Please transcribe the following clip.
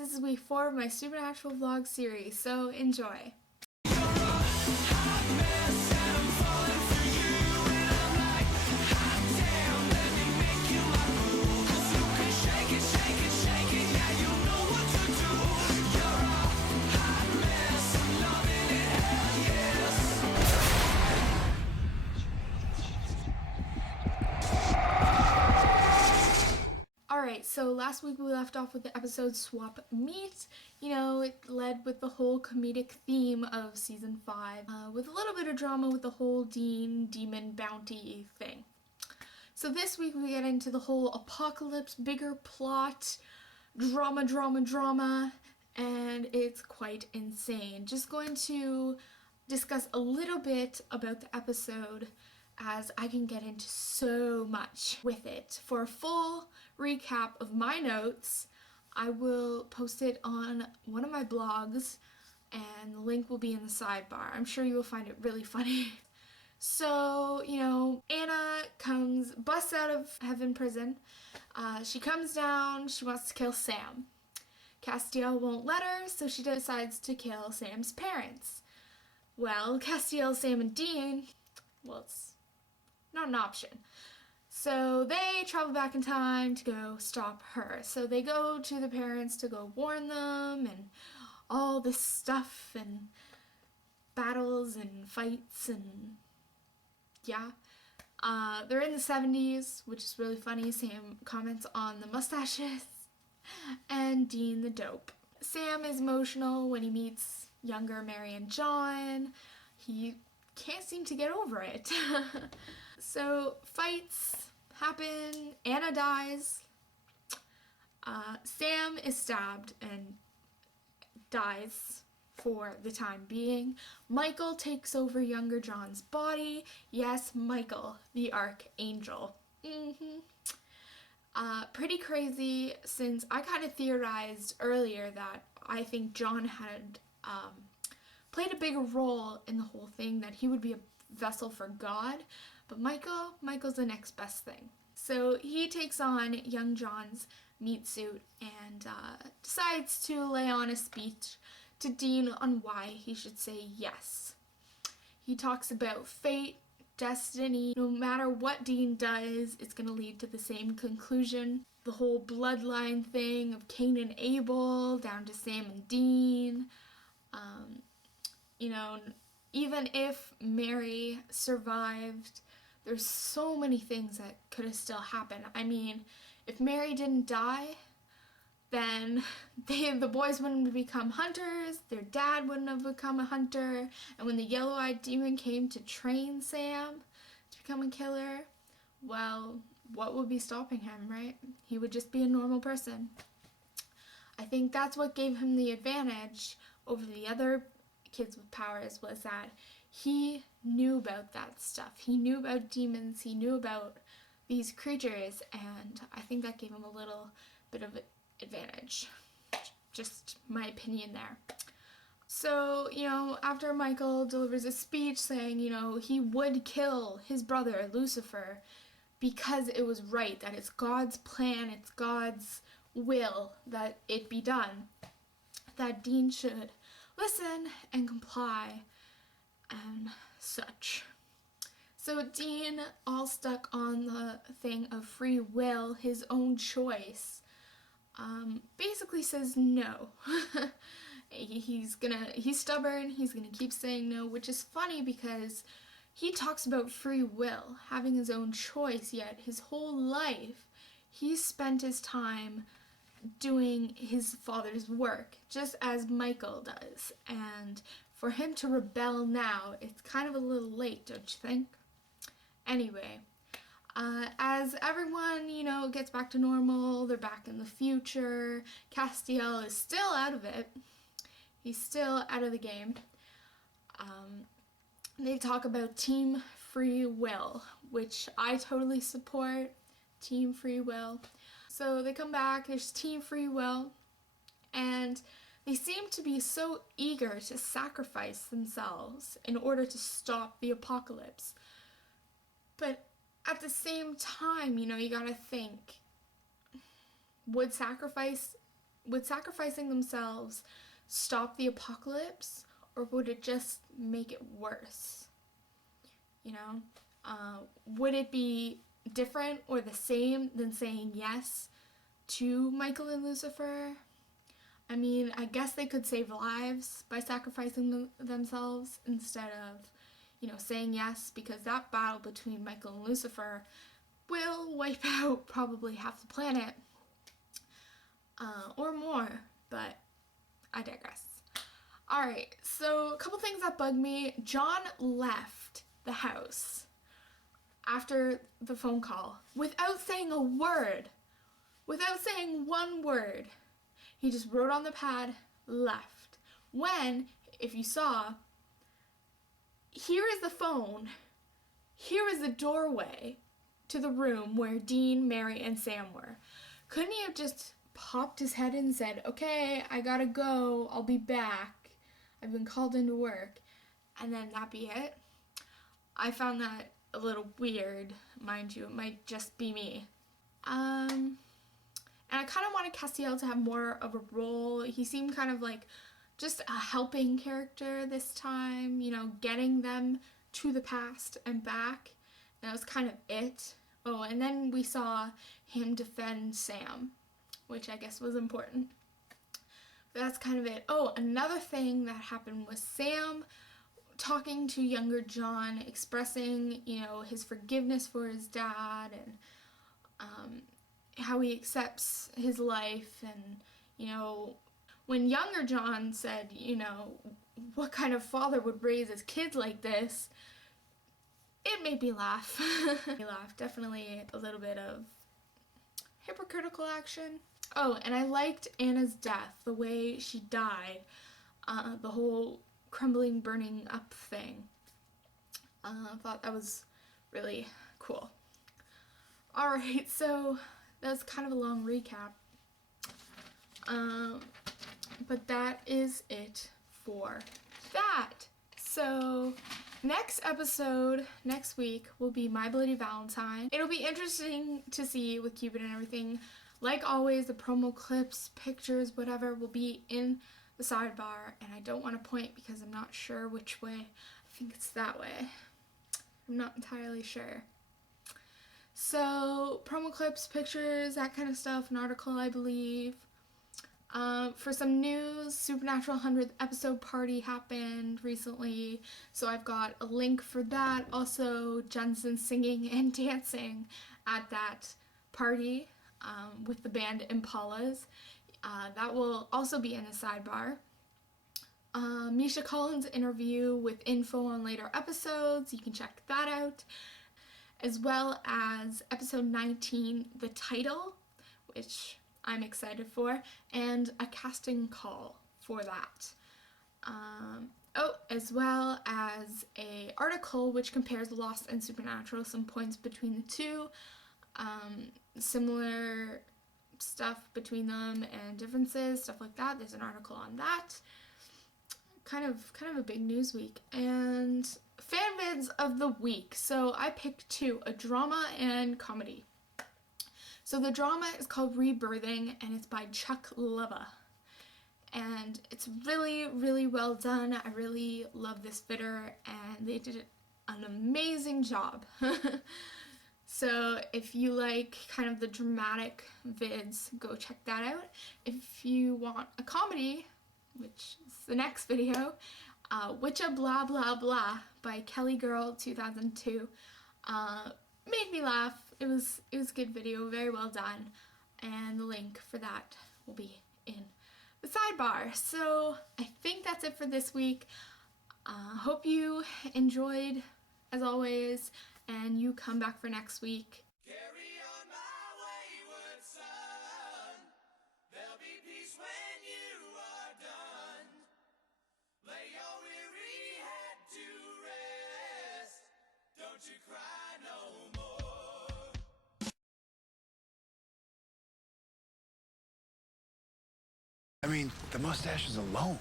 this is week 4 of my Supernatural vlog series, so enjoy. Alright, so last week we left off with the episode Swap Meat. You know, it led with the whole comedic theme of season 5, with a little bit of drama with the whole demon bounty thing. So this week we get into the whole apocalypse, bigger plot, drama, and it's quite insane. Just going to discuss a little bit about the episode, as I can get into so much with it. For a full recap of my notes, I will post it on one of my blogs, and the link will be in the sidebar. I'm sure you will find it really funny. So, you know, Anna busts out of heaven prison. She comes down, she wants to kill Sam. Castiel won't let her, so she decides to kill Sam's parents. Well, Castiel, Sam, and Dean, well, it's not an option. So they travel back in time to go stop her. So they go to the parents to go warn them and all this stuff and battles and fights and yeah. They're in the 70s, which is really funny. Sam comments on the mustaches and Dean the dope. Sam is emotional when he meets younger Mary and John. He can't seem to get over it. So fights happen, Anna dies, Sam is stabbed and dies for the time being. Michael takes over younger John's body. Yes, Michael, the Archangel. Pretty crazy, since I kind of theorized earlier that I think John had played a bigger role in the whole thing, that he would be a vessel for God, but Michael's the next best thing. So he takes on young John's meat suit and decides to lay on a speech to Dean on why he should say yes. He talks about fate, destiny. No matter what Dean does, it's going to lead to the same conclusion. The whole bloodline thing of Cain and Abel down to Sam and Dean. You know, even if Mary survived, there's so many things that could have still happened. I mean, if Mary didn't die, then the boys wouldn't have become hunters, their dad wouldn't have become a hunter, and when the yellow-eyed demon came to train Sam to become a killer, well, what would be stopping him, right? He would just be a normal person. I think that's what gave him the advantage over the other kids with powers, was that he knew about that stuff. He knew about demons, he knew about these creatures, and I think that gave him a little bit of advantage. Just my opinion there. So, you know, after Michael delivers a speech saying, you know, he would kill his brother Lucifer because it was right, that it's God's plan, it's God's will that it be done, that Dean should listen and comply and such. So Dean, all stuck on the thing of free will, his own choice, basically says no. He's stubborn, he's gonna keep saying no, which is funny because he talks about free will, having his own choice, yet his whole life he's spent his time doing his father's work, just as Michael does. And for him to rebel now, it's kind of a little late, don't you think? Anyway, as everyone, you know, gets back to normal, they're back in the future, Castiel is still out of it. He's still out of the game. They talk about team free will, which I totally support. Team free will. So they come back, there's team free will, and they seem to be so eager to sacrifice themselves in order to stop the apocalypse. But at the same time, you know, you gotta think, would sacrifice Would sacrificing themselves stop the apocalypse, or would it just make it worse? You know? Would it be different or the same than saying yes to Michael and Lucifer? I mean, I guess they could save lives by sacrificing themselves instead of, you know, saying yes, because that battle between Michael and Lucifer will wipe out probably half the planet, or more, but I digress. Alright, so a couple things that bug me. John left the house after the phone call without saying a word, without saying one word. He just wrote on the pad, left. When, if you saw, here is the phone, here is the doorway to the room where Dean, Mary, and Sam were. Couldn't he have just popped his head in and said, okay, I gotta go, I'll be back, I've been called into work, and then that be it? I found that a little weird, mind you, it might just be me. And I kind of wanted Castiel to have more of a role. He seemed kind of like just a helping character this time, you know, getting them to the past and back. That was kind of it. Oh, and then we saw him defend Sam, which I guess was important. But that's kind of it. Oh, another thing that happened was Sam talking to younger John, expressing, you know, his forgiveness for his dad and how he accepts his life. And, you know, when younger John said, you know, what kind of father would raise his kids like this, it made me laugh. He laughed. Definitely a little bit of hypocritical action. Oh, and I liked Anna's death, the way she died, the whole crumbling, burning up thing. I thought that was really cool. Alright, so that was kind of a long recap. But that is it for that. So next episode, next week, will be My Bloody Valentine. It'll be interesting to see with Cupid and everything. Like always, the promo clips, pictures, whatever, will be in the sidebar. And I don't want to point because I'm not sure which way. I think it's that way. I'm not entirely sure. So, promo clips, pictures, that kind of stuff, an article, I believe. For some news, Supernatural 100th episode party happened recently, so I've got a link for that. Also, Jensen singing and dancing at that party with the band Impalas. That will also be in the sidebar. MISHA Collins interview with info on later episodes, you can check that out. As well as episode 19, the title, which I'm excited for, and a casting call for that. As well as a article which compares Lost and Supernatural, some points between the two, similar stuff between them and differences, stuff like that. There's an article on that. Kind of a big news week. And Fan-Vids of the week. So I picked two, a drama and comedy. So the drama is called Rebirthing, and it's by chucklovaaa. And it's really, really well done. I really love this vidder, and they did an amazing job. So if you like kind of the dramatic vids, go check that out. If you want a comedy, which is the next video, Witcha Blah Blah Blah by Kelly Girl 2002 made me laugh. It was a good video, very well done, and the link for that will be in the sidebar. So I think that's it for this week. Hope you enjoyed as always, and you come back for next week. Carry on my wayward son. There'll be peace when you are done. Lay your weary head to rest. Don't you cry no more. I mean, the mustache is alone.